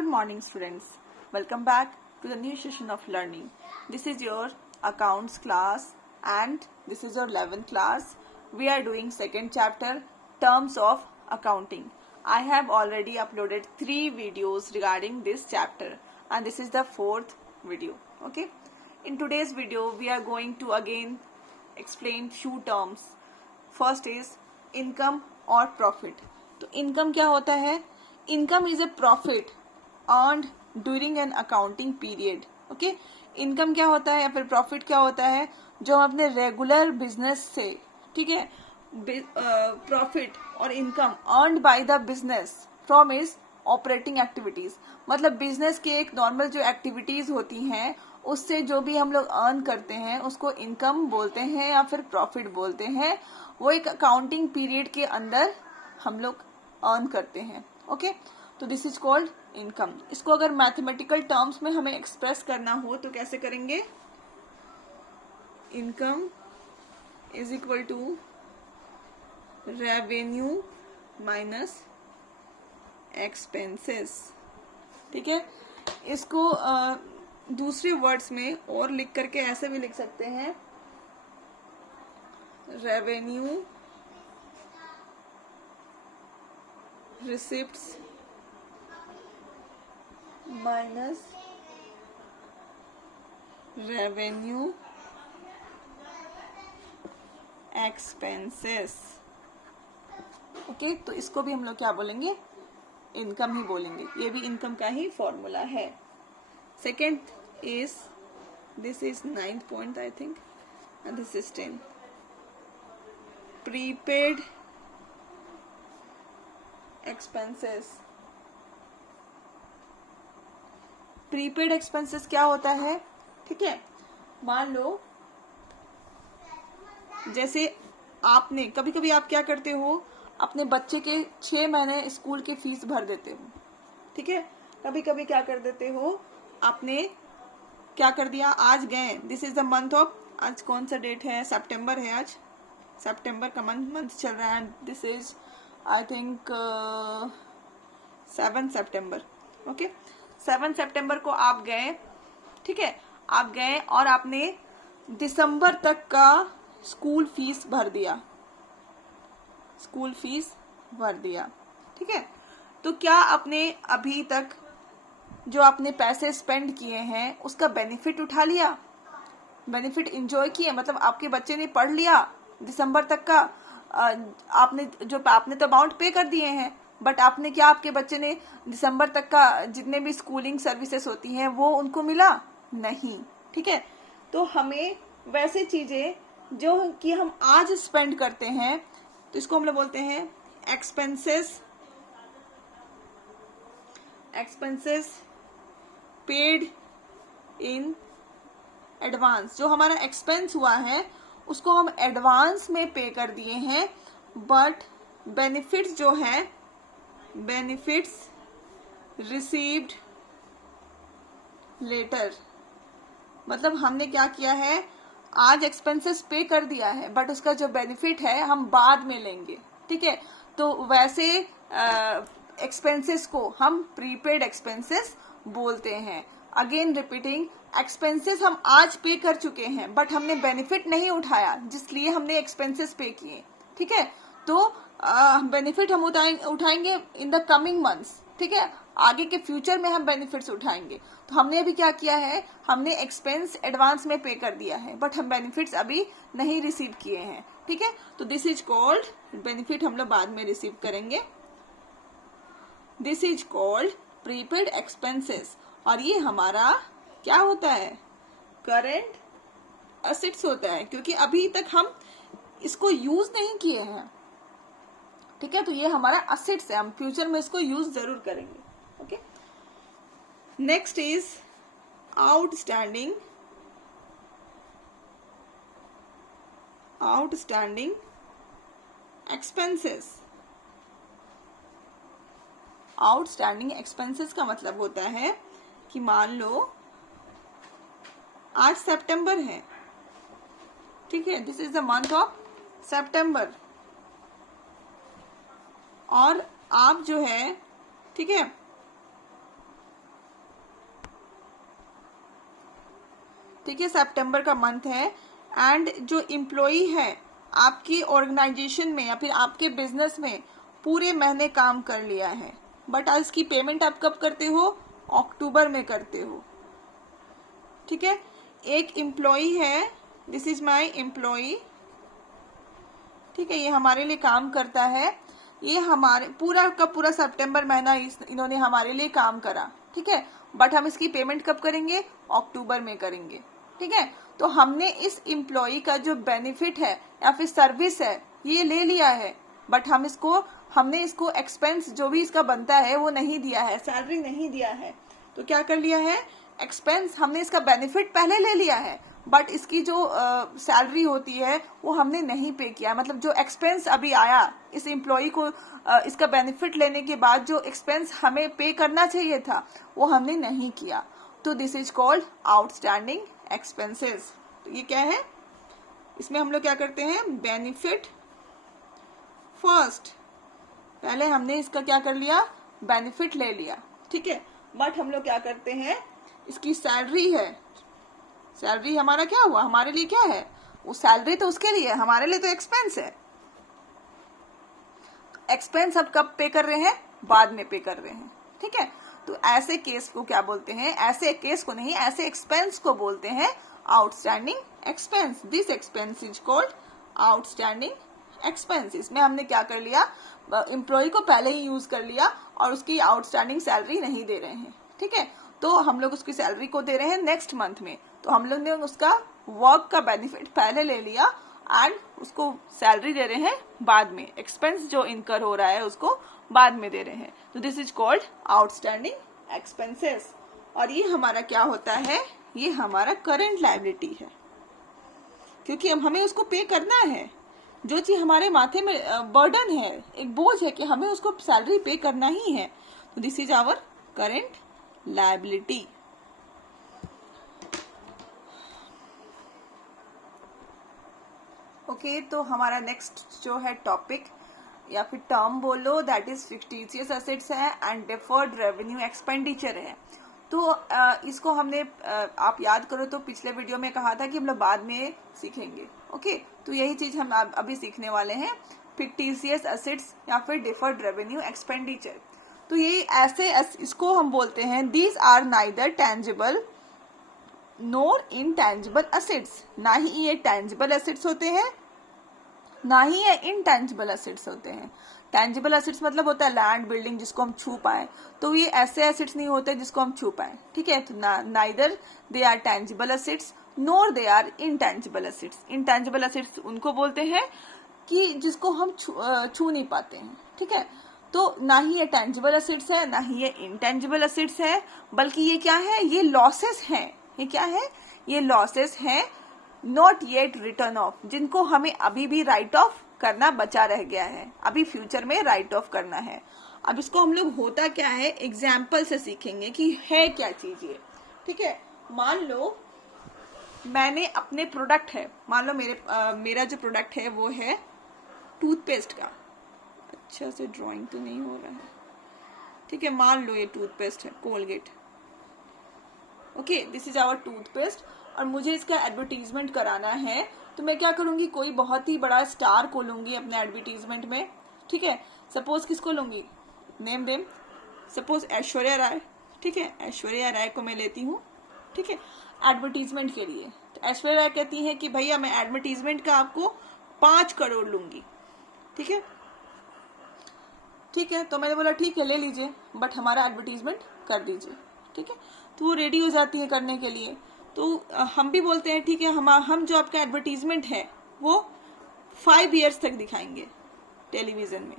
Good morning, students. Welcome back to the new session of learning. This is your accounts class and this is your 11th class. We are doing second chapter, terms of accounting. I have already uploaded 3 videos regarding this chapter and this is the 4th video. Okay. In today's video, we are going to again explain few terms. First is income or profit. तो income क्या होता है? Income is a profit earned during an accounting period. Okay, income क्या होता है या फिर profit क्या होता है? जो हम अपने रेगुलर बिजनेस से, ठीक है, प्रॉफिट और income earned by the business from is operating activities. मतलब बिजनेस के एक नॉर्मल जो एक्टिविटीज होती हैं उससे जो भी हम लोग अर्न करते हैं उसको इनकम बोलते हैं या फिर प्रॉफिट बोलते हैं. वो एक अकाउंटिंग पीरियड के अंदर हम लोग अर्न करते हैं. ओके, तो दिस इज कॉल्ड इनकम. इसको अगर मैथमेटिकल टर्म्स में हमें एक्सप्रेस करना हो तो कैसे करेंगे? Income is equal to revenue minus expenses. ठीक है, इसको दूसरे वर्ड्स में और लिख करके ऐसे भी लिख सकते हैं, revenue receipts minus revenue expenses. Okay, तो इसको भी हम लोग क्या बोलेंगे? इनकम ही बोलेंगे. ये भी इनकम का ही फॉर्मूला है. Second is, this is 9th point I think and this is 10. Prepaid expenses. Prepaid expenses क्या होता है? ठीक है, मान लो जैसे आपने कभी कभी आप क्या करते हो, अपने बच्चे के 6 महीने स्कूल की फीस भर देते हो. ठीक है, कभी कभी क्या कर देते हो, आपने क्या कर दिया, आज गए, this is the month of, आज कौन सा डेट है? सितंबर है. आज सितंबर का मंथ चल रहा है. This is I think 7 September. Okay, 7 सितंबर को आप गए. ठीक है, आप गए और आपने दिसंबर तक का स्कूल फीस भर दिया. स्कूल फीस भर दिया. ठीक है, तो क्या आपने अभी तक जो आपने पैसे स्पेंड किए हैं उसका बेनिफिट उठा लिया? बेनिफिट एंजॉय किए? मतलब आपके बच्चे ने पढ़ लिया दिसंबर तक का, आपने तो अमाउंट पे कर दिए हैं, बट आपने क्या, आपके बच्चे ने दिसंबर तक का जितने भी स्कूलिंग सर्विसेज होती हैं वो उनको मिला? नहीं. ठीक है, तो हमें वैसे चीजें जो कि हम आज स्पेंड करते हैं तो इसको हम लोग बोलते हैं expenses. Expenses paid in advance. जो हमारा एक्सपेंस हुआ है उसको हम एडवांस में पे कर दिए हैं, बट बेनिफिट्स जो है, बेनिफिट्स रिसीव्ड लेटर. मतलब हमने क्या किया है, आज एक्सपेंसेस पे कर दिया है बट उसका जो बेनिफिट है हम बाद में लेंगे. ठीक है, तो वैसे एक्सपेंसेस को हम प्रीपेड एक्सपेंसेस बोलते हैं. अगेन रिपीटिंग, एक्सपेंसेस हम आज पे कर चुके हैं बट हमने बेनिफिट नहीं उठाया जिसलिए हमने एक्सपेंसेस पे किए. ठीक है, तो बेनिफिट हम उठाएंगे इन द कमिंग मंथ्स. ठीक है, आगे के फ्यूचर में हम बेनिफिट्स उठाएंगे. तो हमने अभी क्या किया है, हमने एक्सपेंस एडवांस में पे कर दिया है बट हम बेनिफिट्स अभी नहीं रिसीव किए हैं. ठीक है, तो दिस इज कॉल्ड, बेनिफिट हम लोग बाद में रिसीव करेंगे. This is called prepaid expenses. और ये हमारा क्या होता है? करेंट असेट्स होता है, क्योंकि अभी तक हम इसको यूज नहीं किए हैं. ठीक है, तो ये हमारा असेट्स है, हम फ्यूचर में इसको यूज जरूर करेंगे. Okay, next is outstanding. Outstanding expenses. Outstanding expenses का मतलब होता है कि मान लो आज सितंबर है. ठीक है, this is the month of September. और आप जो है, ठीक है, ठीक है, सितंबर का मंथ है, एंड जो एम्प्लॉई है आपकी ऑर्गेनाइजेशन में या फिर आपके बिजनेस में पूरे महीने काम कर लिया है, बट इसकी पेमेंट आप कब करते हो? अक्टूबर में करते हो। ठीक है, एक एम्प्लॉई है, दिस इज माय एम्प्लॉई, ठीक है, ये हमारे लिए काम करता है, ये हमारे पूरा का पूरा सितंबर महीना इन्होंने हमारे लिए काम करा, ठीक है, बट हम इसकी पेमेंट कब करेंगे? अक्टूबर में करेंगे। ठीक है, तो हमने इस एम्प्लॉई का जो बेनिफिट है या फिर सर्विस है ये ले लिया है, बट हमने इसको एक्सपेंस जो भी इसका बनता है वो नहीं दिया है, सैलरी नहीं दिया है। तो क्या कर लिया है? एक्सपेंस, हमने इसका बेनिफिट पहले ले लिया है, बट इसकी जो सैलरी होती है वो हमने नहीं पे किया। मतलब जो एक्सपेंस अभी आया इस एम्प्लॉई को इसका बेनिफिट लेने के बाद जो एक्सपेंस हमें पे करना चाहिए था वो हमने नहीं किया। तो this is called outstanding expenses. तो ये क्या है? इसमें हम लोग क्या करते हैं? बेनिफिट फर्स्ट, पहले हमने इसका क्या कर लिया? बेनिफिट ले लिया। ठीक है, बट हम लोग क्या करते हैं, इसकी सैलरी है, सैलरी हमारा क्या हुआ? हमारे लिए क्या है? वो सैलरी तो उसके लिए, हमारे लिए तो एक्सपेंस है। एक्सपेंस अब कब पे कर रहे हैं? बाद में पे कर रहे हैं। ठीक है, तो ऐसे केस को क्या बोलते हैं? ऐसे केस को नहीं, ऐसे एक्सपेंस को बोलते हैं outstanding expense. This expense is called outstanding expense. इसमें हमने क्या कर लिया? एम्प्लॉय को पहले ही यूज कर लिया और उसकी आउटस्टैंडिंग सैलरी नहीं दे रहे हैं। ठीक है, तो हम लोग उसकी सैलरी को दे रहे हैं नेक्स्ट मंथ में, तो हम लोग ने उसका वर्क का बेनिफिट पहले ले लिया एंड उसको सैलरी दे रहे हैं बाद में, एक्सपेंस जो इनकर हो रहा है उसको बाद में दे रहे हैं। तो this is called outstanding expenses. और ये हमारा क्या होता है? ये हमारा करंट लायबिलिटी है, क्योंकि हमें उसको पे करना है। जो चीज हमारे माथे में बर्डन है, एक बोझ है कि हमें उसको सैलरी पे करना ही है, तो this is our current liability. Okay, तो हमारा नेक्स्ट जो है टॉपिक या फिर टर्म बोलो, दैट इज फिक्टिशियस एसेट्स है एंड डिफर्ड रेवेन्यू एक्सपेंडिचर है। तो इसको हमने आप याद करो तो पिछले वीडियो में कहा था कि हम लोग बाद में सीखेंगे। ओके, तो यही चीज हम अभी सीखने वाले हैं, फिक्टिशियस एसेट्स या फिर डिफर्ड रेवेन्यू एक्सपेंडिचर। तो ये ऐसे इसको हम बोलते हैं, these are neither tangible nor intangible assets. ना ही ये टेंजिबल एसेट्स होते हैं, ना ही ये इनटेंजिबल एसेट्स होते हैं। टेंजिबल एसेट्स मतलब होता है लैंड, बिल्डिंग, जिसको हम छू पाए, तो ये ऐसे एसेट्स नहीं होते जिसको हम छू पाए। ठीक है, तो neither they are tangible assets nor they are intangible assets. Intangible assets उनको बोलते हैं कि जिसको हम छू नहीं पाते हैं। ठीक है, तो ना ही ये टेंजिबल एसेट्स है, ना ही ये इनटेंजिबल एसेट्स है, बल्कि ये क्या है? ये लॉसेस हैं। ये क्या है? ये लॉसेस हैं, नॉट येट रिटर्न ऑफ, जिनको हमें अभी भी राइट ऑफ करना बचा रह गया है, अभी फ्यूचर में राइट ऑफ करना है। अब इसको हम लोग होता क्या है एग्जाम्पल से सीखेंगे कि है क्या चीज ये। ठीक है, मान लो मैंने अपने प्रोडक्ट है, मान लो मेरा जो प्रोडक्ट है वो है टूथपेस्ट का। अच्छा से ड्राइंग तो नहीं हो रहा है। ठीक है, मान लो ये टूथपेस्ट है, Colgate. Okay, this is our toothpaste और मुझे इसका एडवर्टीजमेंट कराना है, तो मैं क्या करूंगी? कोई बहुत ही बड़ा स्टार को लूंगी अपने एडवर्टीजमेंट में। ठीक है, सपोज किसको लूंगी? Name them, suppose Aishwarya Rai. ठीक है, ऐश्वर्या राय को मैं लेती हूँ। ठीक है, एडवर्टीजमेंट के लिए। तो ऐश्वर्या राय कहती है कि भैया मैं एडवर्टीजमेंट का आपको 5 करोड़ लूंगी। ठीक है, ठीक है, तो मैंने बोला ठीक है ले लीजिए, बट हमारा एडवर्टीजमेंट कर दीजिए। ठीक है, तो वो रेडी हो जाती है करने के लिए। तो हम भी बोलते हैं ठीक है, हम जो आपका एडवर्टीजमेंट है वो 5 years तक दिखाएंगे टेलीविजन में।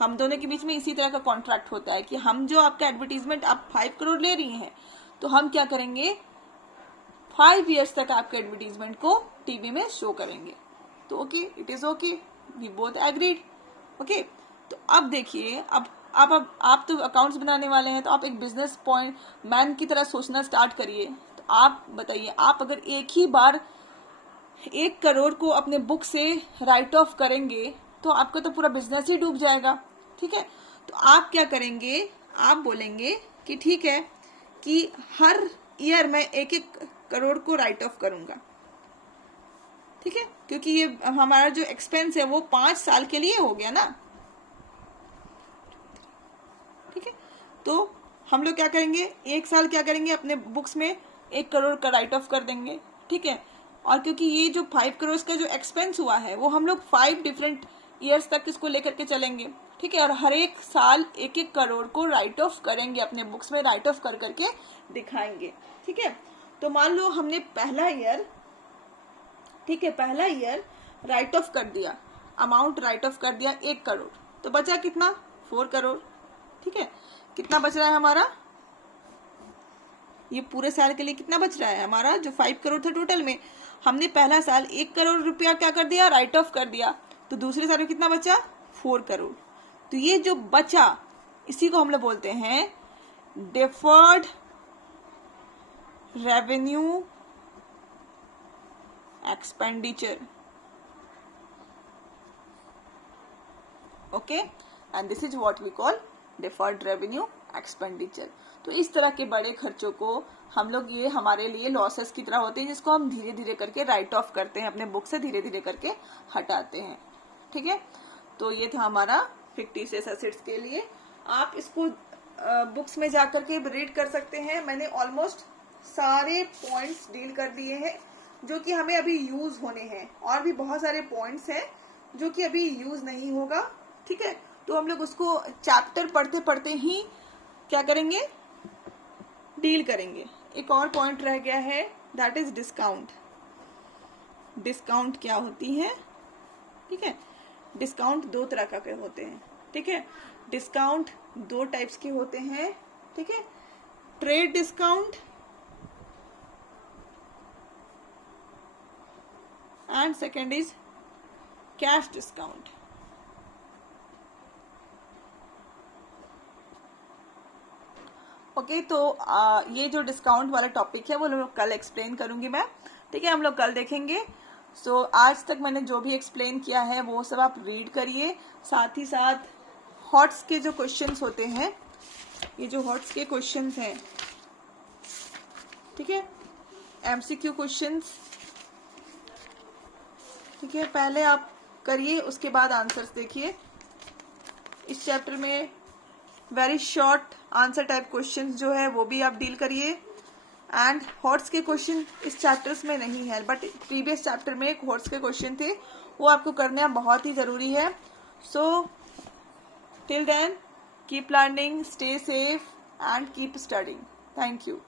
हम दोनों के बीच में इसी तरह का कॉन्ट्रैक्ट होता है कि हम जो आपका एडवर्टीजमेंट आप 5 करोड़ ले रही हैं, तो हम क्या करेंगे? 5 years तक आपके एडवर्टीजमेंट को टीवी में शो करेंगे। तो okay, it is okay, we both agreed. Okay, तो अब देखिए, अब आप तो अकाउंट्स बनाने वाले हैं, तो आप एक बिजनेस पॉइंट मैन की तरह सोचना स्टार्ट करिए। तो आप बताइए, आप अगर एक ही बार 1 करोड़ को अपने बुक से राइट ऑफ करेंगे तो आपका तो पूरा बिजनेस ही डूब जाएगा। ठीक है, तो आप क्या करेंगे? आप बोलेंगे कि ठीक है कि हर ईयर मैं एक करोड़ को राइट ऑफ करूंगा, ठीक है, क्योंकि ये हमारा जो एक्सपेंस है वो 5 साल के लिए हो गया ना, ठीक है। तो हम लोग क्या करेंगे, 1 साल क्या करेंगे, अपने बुक्स में 1 करोड़ का राइट ऑफ कर देंगे, ठीक है। और क्योंकि ये जो 5 करोड़ का जो एक्सपेंस हुआ है वो हम लोग 5 डिफरेंट ईयर्स तक इसको लेकर के चलेंगे, ठीक है। और हर एक साल 1-1 करोड़ को राइट ऑफ करेंगे, अपने बुक्स में राइट ऑफ कर करके दिखाएंगे, ठीक है। तो मान लो हमने पहला ईयर, ठीक है, पहला ईयर राइट ऑफ कर दिया, अमाउंट राइट ऑफ कर दिया 1 करोड़, तो बचा कितना, 4 करोड़, ठीक है। कितना बच रहा है हमारा, ये पूरे साल के लिए कितना बच रहा है हमारा, जो 5 करोड़ था टोटल में, हमने पहला साल 1 करोड़ रुपया क्या कर दिया, राइट ऑफ कर दिया, तो दूसरे साल में कितना बचा, 4 करोड़। तो ये जो बचा इसी को हम लोग बोलते हैं deferred revenue expenditure, okay, and this is what we call deferred revenue expenditure. तो इस तरह के बड़े खर्चों को हम लोग, ये हमारे लिए लॉसेस की तरह होते हैं, जिसको हम धीरे धीरे करके राइट ऑफ करते हैं, अपने बुक से धीरे धीरे करके हटाते हैं, ठीक है। तो ये था हमारा फिक्टिशियस एसेट्स के लिए। आप इसको बुक्स में जाकर के रीड कर सकते हैं। मैंने ऑलमोस्ट सारे पॉइंट्स डील कर दिए हैं जो कि हमें अभी यूज होने हैं, और भी बहुत सारे पॉइंट्स हैं जो कि अभी यूज नहीं होगा, ठीक है। तो हम लोग उसको चैप्टर पढ़ते पढ़ते ही क्या करेंगे, डील करेंगे। एक और पॉइंट रह गया है, दैट इज डिस्काउंट। डिस्काउंट क्या होती है, ठीक है। डिस्काउंट 2 तरह के होते हैं, ठीक है। डिस्काउंट 2 टाइप्स के होते हैं, ठीक है। Trade discount and second is cash discount. Okay, तो ये जो डिस्काउंट वाला टॉपिक है वो लोग कल एक्सप्लेन करूंगी मैं, ठीक है। हम लोग कल देखेंगे। सो आज तक मैंने जो भी एक्सप्लेन किया है वो सब आप रीड करिए। साथ ही साथ हॉट्स के जो क्वेश्चंस होते हैं, ये जो हॉट्स के क्वेश्चंस हैं, ठीक है, एमसीक्यू क्वेश्चंस, ठीक है, पहले आप करिए, उसके बाद आंसर्स देखिए। इस चैप्टर में very short answer type questions जो है वो भी आप डील करिए। एंड हॉट्स के क्वेश्चन इस चैप्टर्स में नहीं है, बट प्रीवियस चैप्टर में एक हॉट्स के क्वेश्चन थे, वो आपको करना बहुत ही जरूरी है। So till then keep learning, stay safe and keep studying. Thank you.